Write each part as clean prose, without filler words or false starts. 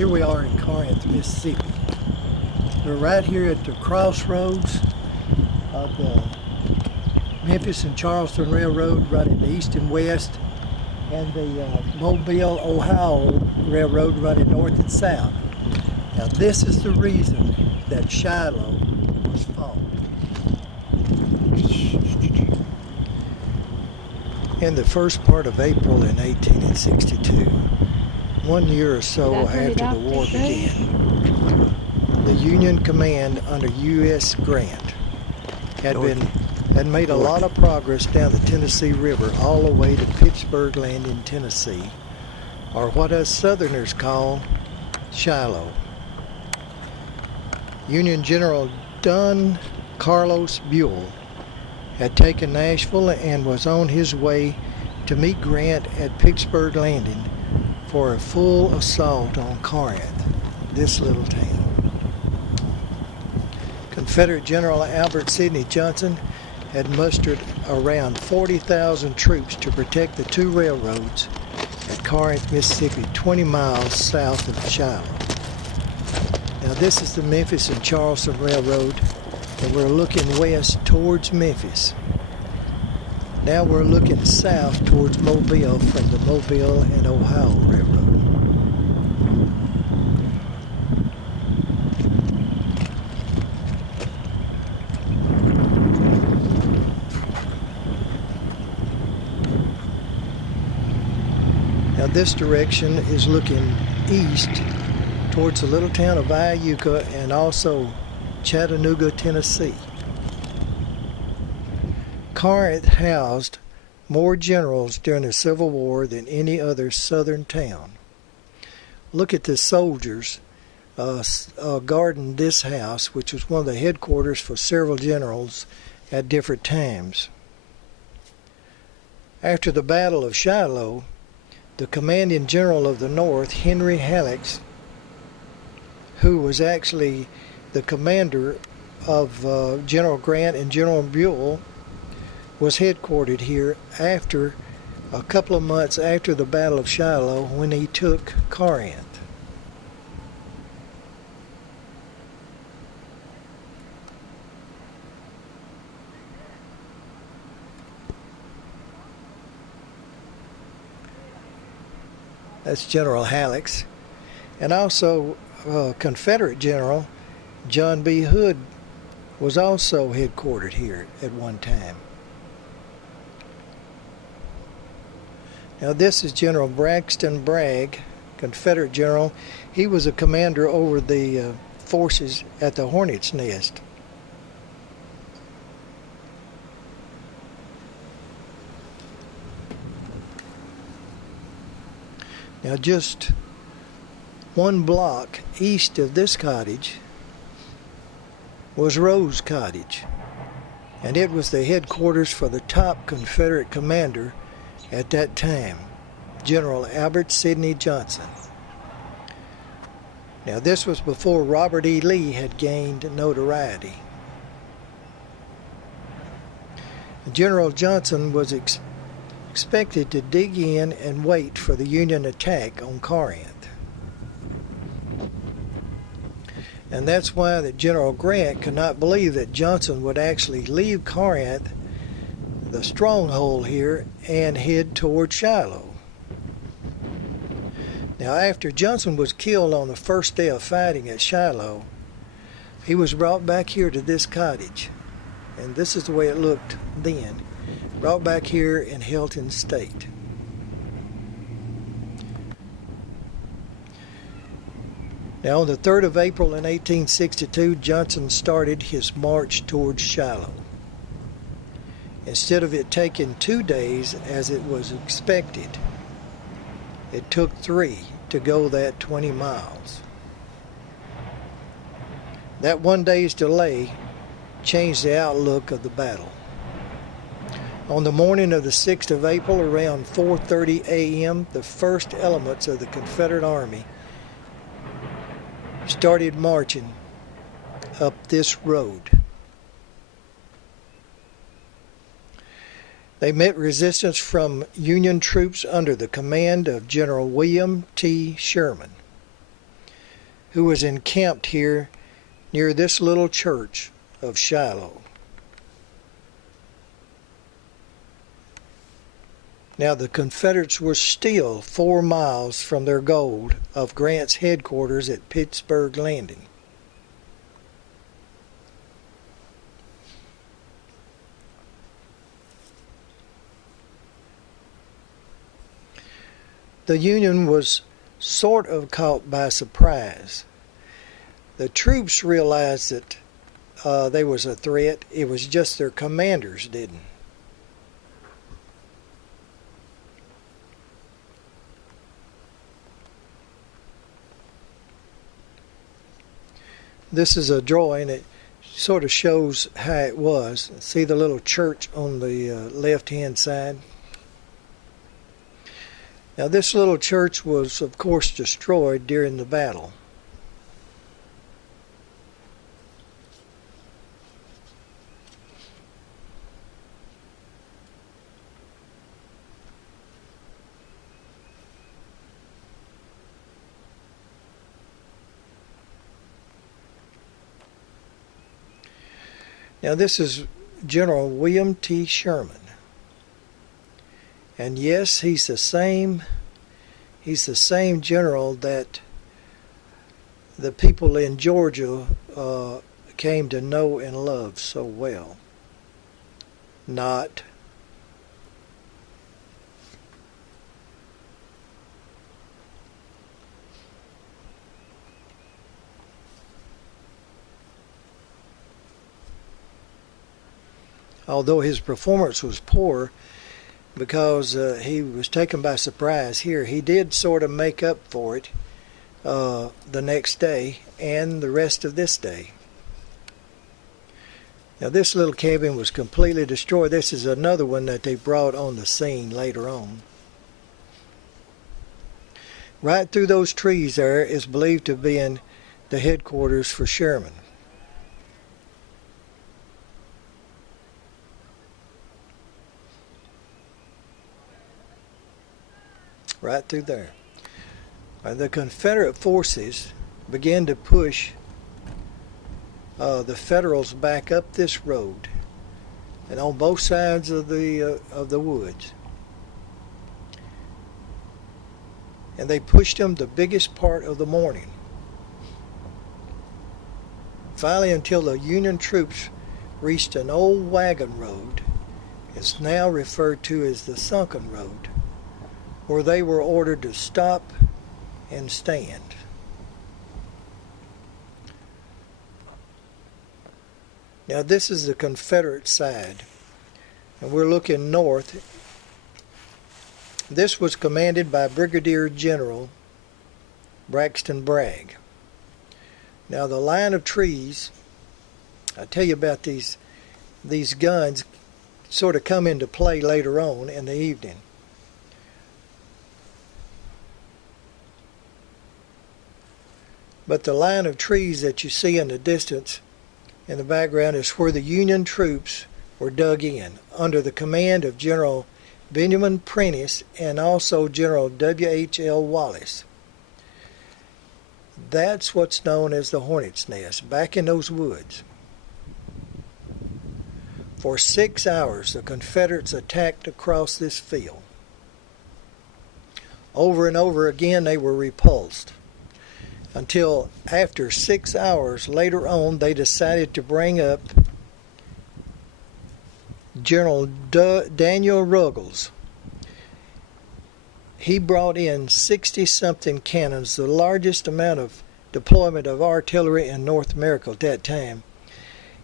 Here we are in Corinth, Mississippi. We're right here at the crossroads of the Memphis and Charleston Railroad, running east and west, and the Mobile, Ohio Railroad running north and south. Now this is the reason that Shiloh was fought. In the first part of April in 1862, 1 year or so after the war began, the Union command under U.S. Grant had made a lot of progress down the Tennessee River all the way to Pittsburg Landing, Tennessee, or what us Southerners call Shiloh. Union General Don Carlos Buell had taken Nashville and was on his way to meet Grant at Pittsburg Landing for a full assault on Corinth, this little town. Confederate General Albert Sidney Johnson had mustered around 40,000 troops to protect the two railroads at Corinth, Mississippi, 20 miles south of Shiloh. Now this is the Memphis and Charleston Railroad, and we're looking west towards Memphis. Now we're looking south towards Mobile from the Mobile and Ohio Railroad. Now this direction is looking east towards the little town of Iuka and also Chattanooga, Tennessee. Corinth housed more generals during the Civil War than any other southern town. Look at the soldiers guarding this house, which was one of the headquarters for several generals at different times. After the Battle of Shiloh, the commanding general of the North, Henry Halleck, who was actually the commander of General Grant and General Buell, was headquartered here after a couple of months after the Battle of Shiloh, when he took Corinth. That's General Halleck. And also Confederate General John B. Hood was also headquartered here at one time. Now this is General Braxton Bragg, Confederate General. He was a commander over the forces at the Hornet's Nest. Now just one block east of this cottage was Rose Cottage, and it was the headquarters for the top Confederate commander at that time, General Albert Sidney Johnson. Now this was before Robert E. Lee had gained notoriety. General Johnson was expected to dig in and wait for the Union attack on Corinth. And that's why that General Grant could not believe that Johnson would actually leave Corinth, the stronghold here, and head toward Shiloh. Now after Johnson was killed on the first day of fighting at Shiloh, he was brought back here to this cottage, and this is the way it looked then, brought back here in held in state. Now on the 3rd of April in 1862, Johnson started his march towards Shiloh. Instead of it taking 2 days as it was expected, it took 3 to go that 20 miles. That 1 day's delay changed the outlook of the battle. On the morning of the 6th of April, around 4:30 a.m., the first elements of the Confederate Army started marching up this road. They met resistance from Union troops under the command of General William T. Sherman. who was encamped here near this little church of Shiloh. Now the Confederates were still 4 miles from their goal of Grant's headquarters at Pittsburg Landing. The Union was sort of caught by surprise. The troops realized that there was a threat. It was just their commanders didn't. This is a drawing. It sort of shows how it was. See the little church on the left-hand side? Now this little church was, of course, destroyed during the battle. Now this is General William T. Sherman. And yes, he's the same general that the people in Georgia came to know and love so well. Not. Although his performance was poor, because he was taken by surprise here, he did sort of make up for it the next day and the rest of this day. Now this little cabin was completely destroyed. This is another one that they brought on the scene later on. Right through those trees there is believed to be in the headquarters for Sherman. Right through there. The Confederate forces began to push the Federals back up this road, and on both sides of the woods. And they pushed them the biggest part of the morning. Finally, until the Union troops reached an old wagon road, it's now referred to as the Sunken Road, where they were ordered to stop and stand. Now this is the Confederate side, and we're looking north. This was commanded by Brigadier General Braxton Bragg. Now the line of trees, I'll tell you about these guns sort of come into play later on in the evening. But the line of trees that you see in the distance in the background is where the Union troops were dug in under the command of General Benjamin Prentiss and also General W.H.L. Wallace. That's what's known as the Hornet's Nest, back in those woods. For 6 hours, the Confederates attacked across this field. Over and over again, they were repulsed, until after 6 hours later on, they decided to bring up General Daniel Ruggles. He brought in 60-something cannons, the largest amount of deployment of artillery in North America at that time.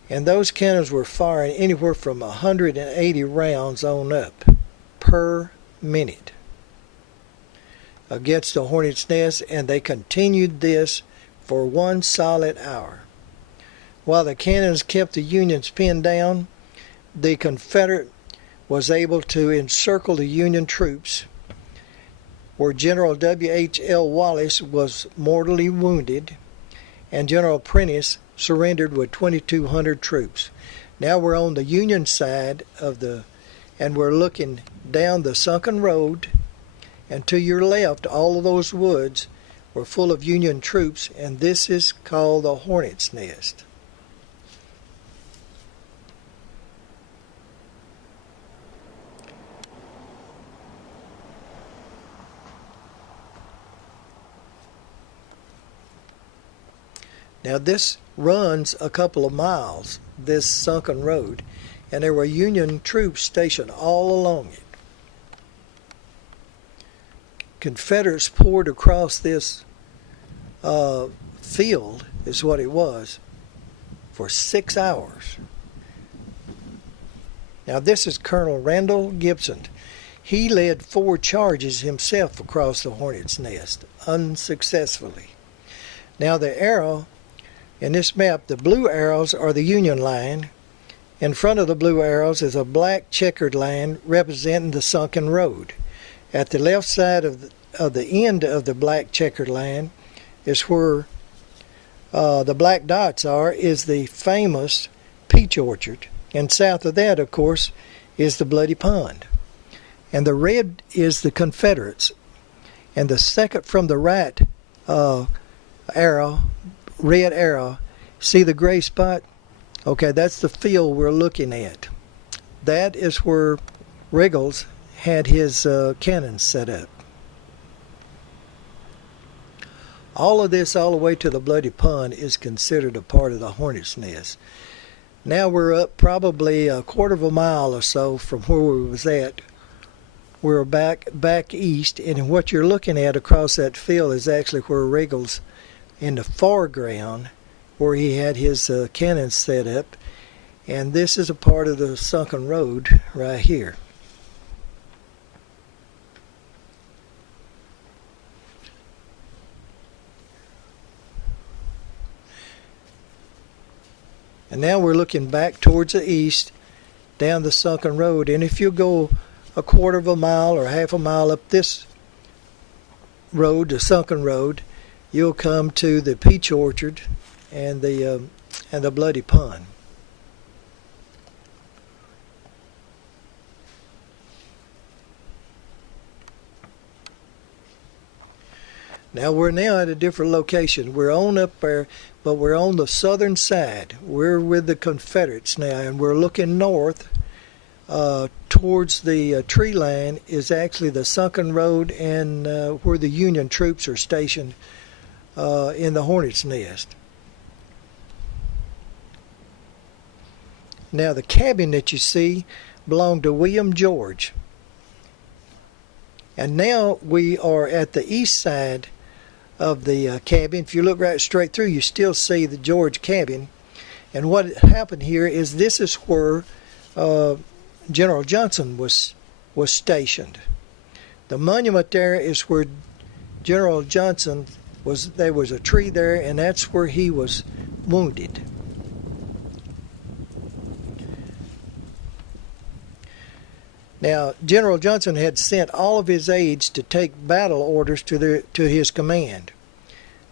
And those cannons were firing anywhere from 180 rounds on up per minute against the Hornet's Nest, and they continued this for 1 solid hour. While the cannons kept the Unions pinned down, the Confederate was able to encircle the Union troops, where General W.H.L. Wallace was mortally wounded, and General Prentiss surrendered with 2,200 troops. Now we're on the Union side and we're looking down the Sunken Road, and to your left, all of those woods were full of Union troops, and this is called the Hornet's Nest. Now this runs a couple of miles, this Sunken Road, and there were Union troops stationed all along it. Confederates poured across this field, is what it was, for 6 hours. Now this is Colonel Randall Gibson. He led 4 charges himself across the Hornet's Nest, unsuccessfully. Now the arrow in this map, the blue arrows are the Union line. In front of the blue arrows is a black checkered line representing the Sunken Road. At the left side of the end of the black checkered line is where the black dots are, is the famous peach orchard. And south of that, of course, is the Bloody Pond. And the red is the Confederates. And the second from the right arrow, red arrow, see the gray spot? Okay, that's the field we're looking at. That is where Riggles had his cannons set up. All of this, all the way to the Bloody Pond, is considered a part of the Hornet's Nest. Now we're up probably a quarter of a mile or so from where we was at. We're back east, and what you're looking at across that field is actually where Riggles, in the foreground, where he had his cannons set up, and this is a part of the Sunken Road right here. And now we're looking back towards the east, down the Sunken Road, and if you go a quarter of a mile or half a mile up this road, the Sunken Road, you'll come to the peach orchard and the Bloody Pond. Now we're now at a different location. We're on up there, but we're on the southern side. We're with the Confederates now, and we're looking north towards the tree line is actually the Sunken Road and where the Union troops are stationed in the Hornet's Nest. Now the cabin that you see belonged to William George. And now we are at the east side of the cabin. If you look right straight through, you still see the George cabin. And what happened here is this is where General Johnson was stationed. The monument there is where General Johnson was. There was a tree there, and that's where he was wounded. Now, General Johnson had sent all of his aides to take battle orders to his command.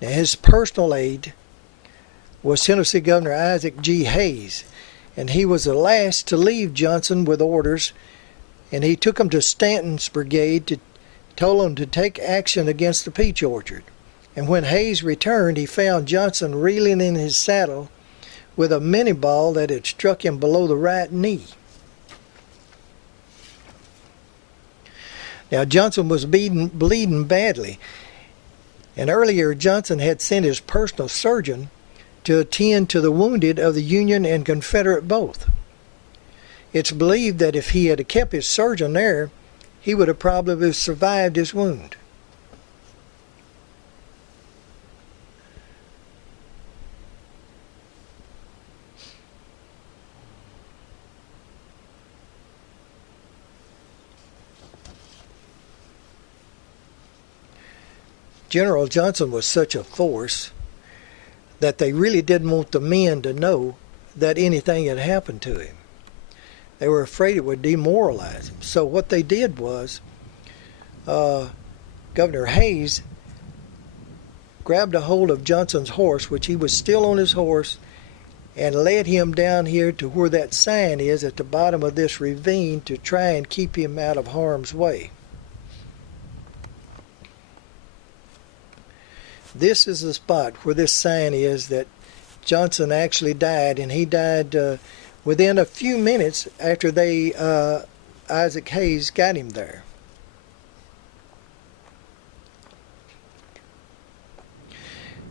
Now, his personal aide was Tennessee Governor Isaac G. Hayes, and he was the last to leave Johnson with orders, and he took him to Stanton's brigade, told him to take action against the peach orchard. And when Hayes returned, he found Johnson reeling in his saddle with a minie ball that had struck him below the right knee. Now, Johnson was bleeding badly, and earlier Johnson had sent his personal surgeon to attend to the wounded of the Union and Confederate both. It's believed that if he had kept his surgeon there, he would have probably survived his wound. General Johnson was such a force that they really didn't want the men to know that anything had happened to him. They were afraid it would demoralize him. So what they did was, Governor Hayes grabbed a hold of Johnson's horse, which he was still on his horse, and led him down here to where that sign is at the bottom of this ravine to try and keep him out of harm's way. This is the spot where this sign is that Johnson actually died, and he died within a few minutes after Isaac Hayes got him there.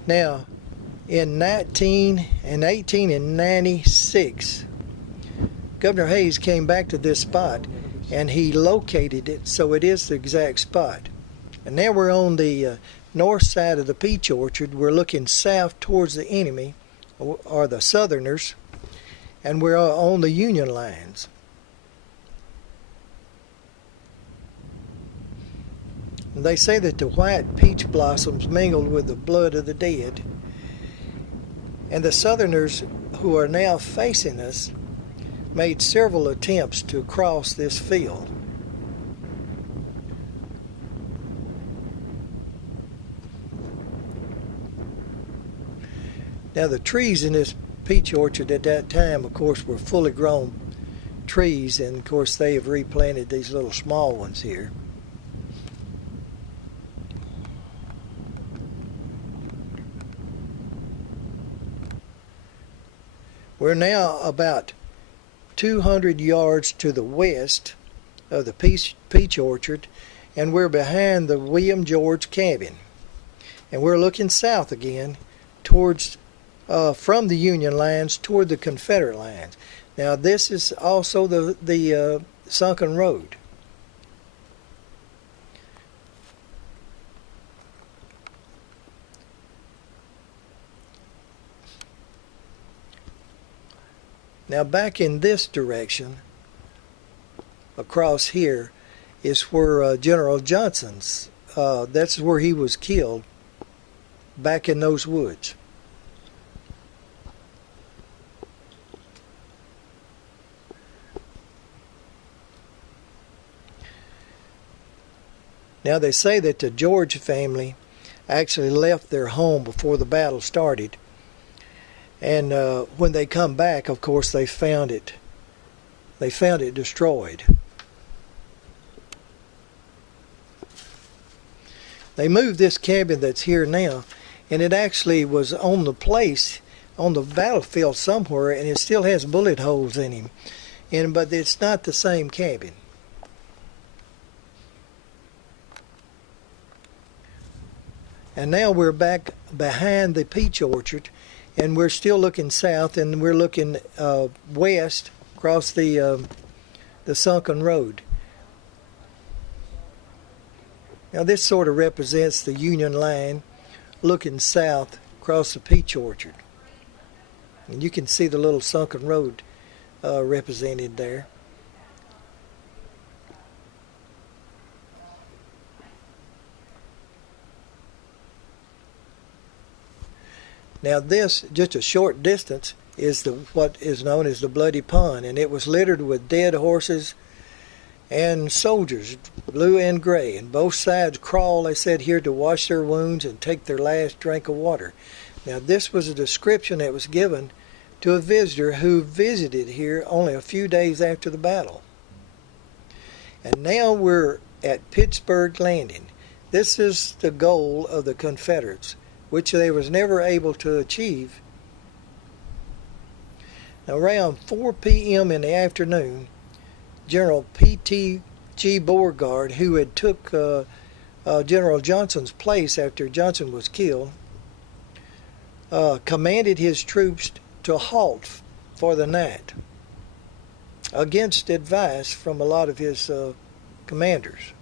Now, in 1896, Governor Hayes came back to this spot, and he located it so it is the exact spot. And now we're on the north side of the peach orchard. We're looking south towards the enemy, or the Southerners, and we're on the Union lines. And they say that the white peach blossoms mingled with the blood of the dead. And the Southerners, who are now facing us, made several attempts to cross this field. Now the trees in this peach orchard at that time, of course, were fully grown trees, and of course they have replanted these little small ones here. We're now about 200 yards to the west of the peach orchard, and we're behind the William George cabin. And we're looking south again towards from the Union lines toward the Confederate lines. Now this is also the Sunken Road. Now back in this direction, across here, is where General Johnson's, that's where he was killed, back in those woods. Now they say that the George family actually left their home before the battle started. And when they come back, of course, they found it destroyed. They moved this cabin that's here now, and it actually was on the place, on the battlefield somewhere, and it still has bullet holes in him. But it's not the same cabin. And now we're back behind the peach orchard, and we're still looking south, and we're looking west across the Sunken Road. Now this sort of represents the Union line looking south across the peach orchard. And you can see the little Sunken Road represented there. Now this, just a short distance, is what is known as the Bloody Pond, and it was littered with dead horses and soldiers, blue and gray, and both sides crawl, they said, here to wash their wounds and take their last drink of water. Now this was a description that was given to a visitor who visited here only a few days after the battle. And now we're at Pittsburg Landing. This is the goal of the Confederates, which they was never able to achieve. Now around 4 p.m. in the afternoon, General P.T.G. Beauregard, who had took General Johnson's place after Johnson was killed, commanded his troops to halt for the night, against advice from a lot of his commanders.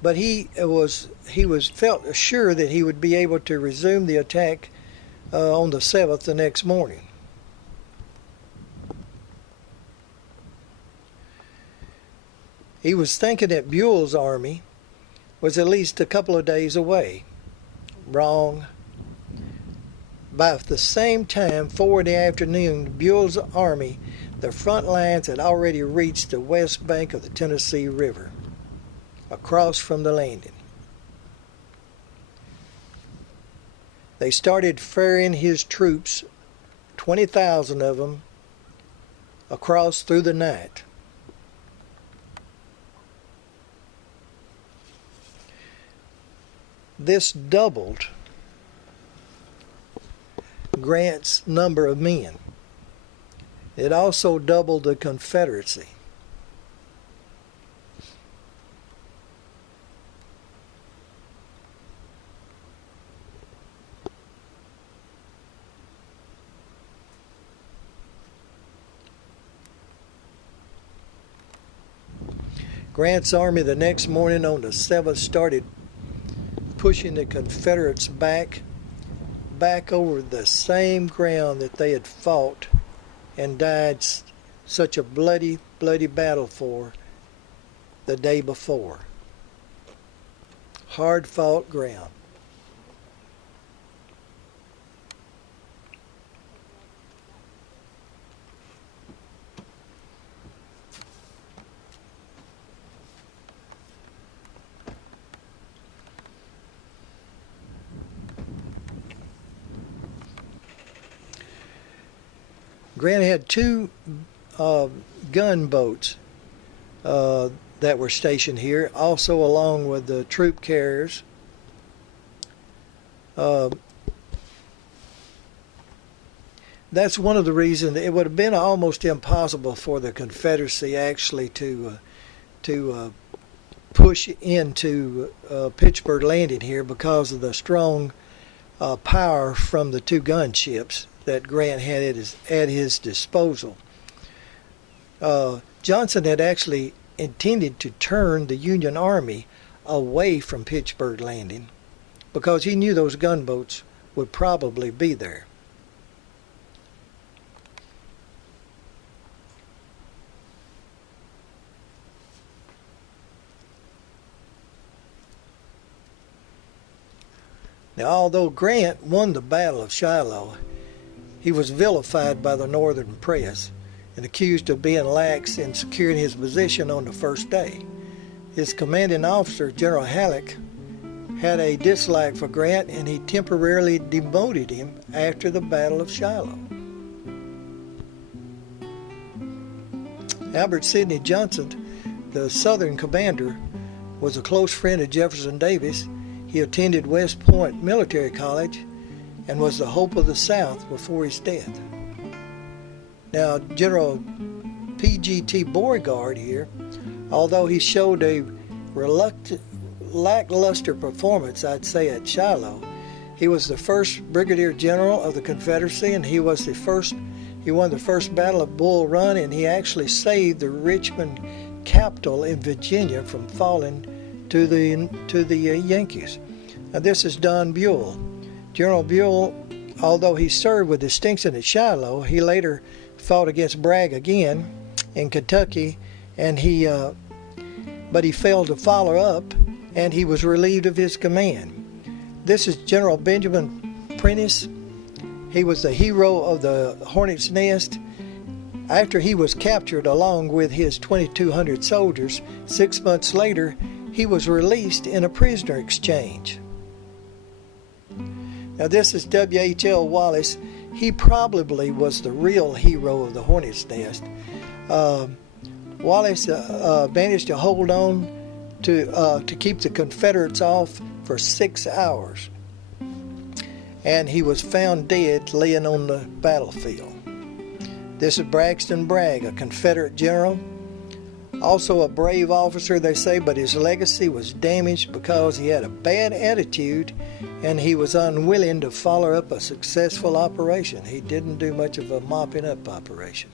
But he felt sure that he would be able to resume the attack on the 7th the next morning. He was thinking that Buell's army was at least a couple of days away. Wrong. By the same time, 4 in the afternoon, Buell's army, the front lines had already reached the west bank of the Tennessee River, across from the landing. They started ferrying his troops, 20,000 of them, across through the night. This doubled Grant's number of men. It also doubled the Confederacy. Grant's army the next morning on the 7th started pushing the Confederates back over the same ground that they had fought and died such a bloody battle for the day before. Hard fought ground. Grant had two gunboats that were stationed here, also along with the troop carriers. That's one of the reasons it would have been almost impossible for the Confederacy actually to push into Pittsburg Landing here because of the strong power from the two gunships that Grant had at his disposal. Johnson had actually intended to turn the Union Army away from Pittsburg Landing because he knew those gunboats would probably be there. Now, although Grant won the Battle of Shiloh, he was vilified by the Northern press and accused of being lax in securing his position on the first day. His commanding officer, General Halleck, had a dislike for Grant, and he temporarily demoted him after the Battle of Shiloh. Albert Sidney Johnson, the Southern commander, was a close friend of Jefferson Davis. He attended West Point Military College and was the hope of the South before his death. Now, General P.G.T. Beauregard here, although he showed a lackluster performance, I'd say, at Shiloh, he was the first brigadier general of the Confederacy, and he won the first battle of Bull Run, and he actually saved the Richmond capital in Virginia from falling to the Yankees. Now, this is Don Buell. General Buell, although he served with distinction at Shiloh, he later fought against Bragg again in Kentucky, and but he failed to follow up, and he was relieved of his command. This is General Benjamin Prentiss. He was the hero of the Hornet's Nest. After he was captured along with his 2,200 soldiers, 6 months later, he was released in a prisoner exchange. Now, this is W.H.L. Wallace. He probably was the real hero of the Hornet's Nest. Wallace managed to hold on to keep the Confederates off for 6 hours, and he was found dead laying on the battlefield. This is Braxton Bragg, a Confederate general, also a brave officer, they say, but his legacy was damaged because he had a bad attitude and he was unwilling to follow up a successful operation. He didn't do much of a mopping up operation.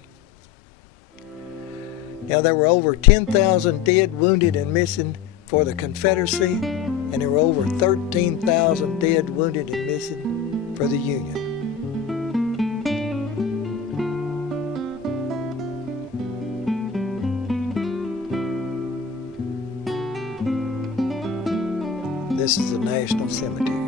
Now, there were over 10,000 dead, wounded, and missing for the Confederacy, and there were over 13,000 dead, wounded, and missing for the Union. This is the National Cemetery.